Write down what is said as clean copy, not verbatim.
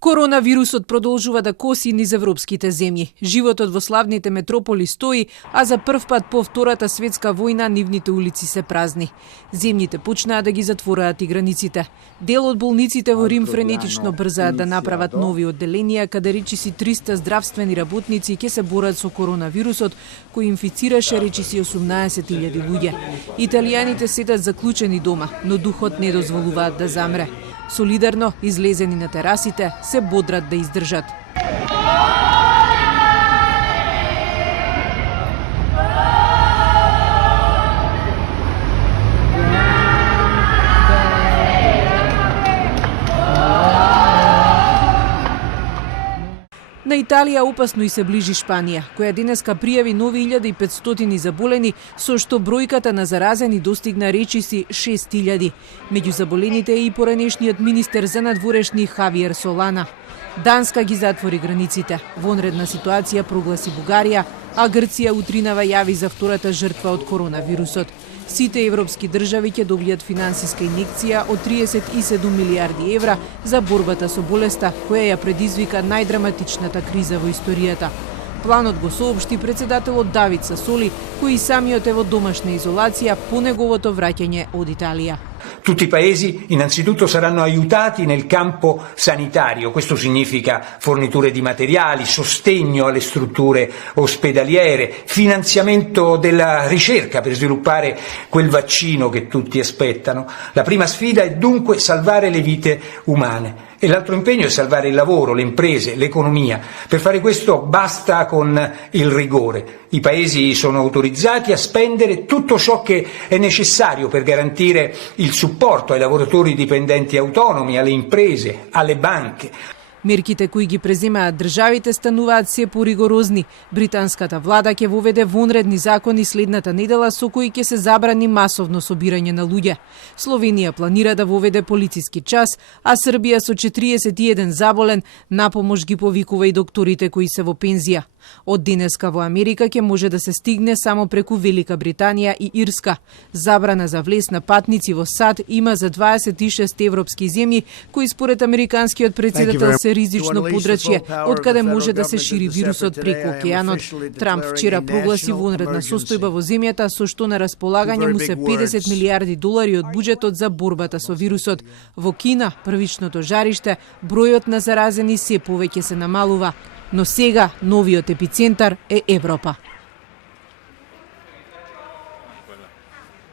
Коронавирусот продолжува да коси низ европските земји. Животот во славните метрополи стои, а за прв пат по Втората светска војна нивните улици се празни. Земјите почнаа да ги затвораат и границите. Дел од болниците во Рим френетично брзаат да направат нови одделенија, каде речиси 300 здравствени работници ќе се борат со коронавирусот, кој инфицираше речиси 18.000 луѓе. Италијаните седат заклучени дома, но духот не дозволуваат да замре. Солидарно, излезени на терасите, се бодрат да издржат. На Италија опасно и се ближи Шпанија, која денеска пријави нови 1500 заболени, со што бројката на заразени достигна речиси 6000. Меѓу заболените е и поранешниот министер за надворешни Хавиер Солана. Данска ги затвори границите. Вонредна ситуација прогласи Бугарија, а Грција утринава јави за втората жртва од коронавирусот. Сите европски држави ќе добијат финансиска инекција од 37 милиарди евра за борбата со болеста, која ја предизвика најдраматичната криза во историјата. Планот го соопшти председателот Давид Сасоли, кој самиот е во домашна изолација по неговото враќање од Италија. Tutti i paesi innanzitutto saranno aiutati nel campo sanitario, questo significa forniture di materiali, sostegno alle strutture ospedaliere, finanziamento della ricerca per sviluppare quel vaccino che tutti aspettano. La prima sfida è dunque salvare le vite umane. E l'altro impegno è salvare il lavoro, le imprese, l'economia. Per fare questo basta con il rigore. I paesi sono autorizzati a spendere tutto ciò che è necessario per garantire il supporto ai lavoratori dipendenti autonomi, alle imprese, alle banche. Мерките кои ги преземаат државите стануваат се поригорозни. Британската влада ќе воведе вонредни закони следната недела со кои ќе се забрани масовно собирање на луѓе. Словенија планира да воведе полициски час, а Србија со 41 заболен напомош ги повикува и докторите кои се во пензија. Од денеска во Америка ќе може да се стигне само преку Велика Британија и Ирска. Забрана за влез на патници во САД има за 26 европски земји, кои според американскиот претседател се ризично подрачје, од каде може да се шири вирусот преку океанот. Трамп вчера прогласи вонредна состојба во земјата, со што на располагање му се 50 милиарди долари од буџетот за борбата со вирусот. Во Кина, првичното жариште, бројот на заразени се повеќе се намалува. Но сега новиот епицентар е Европа.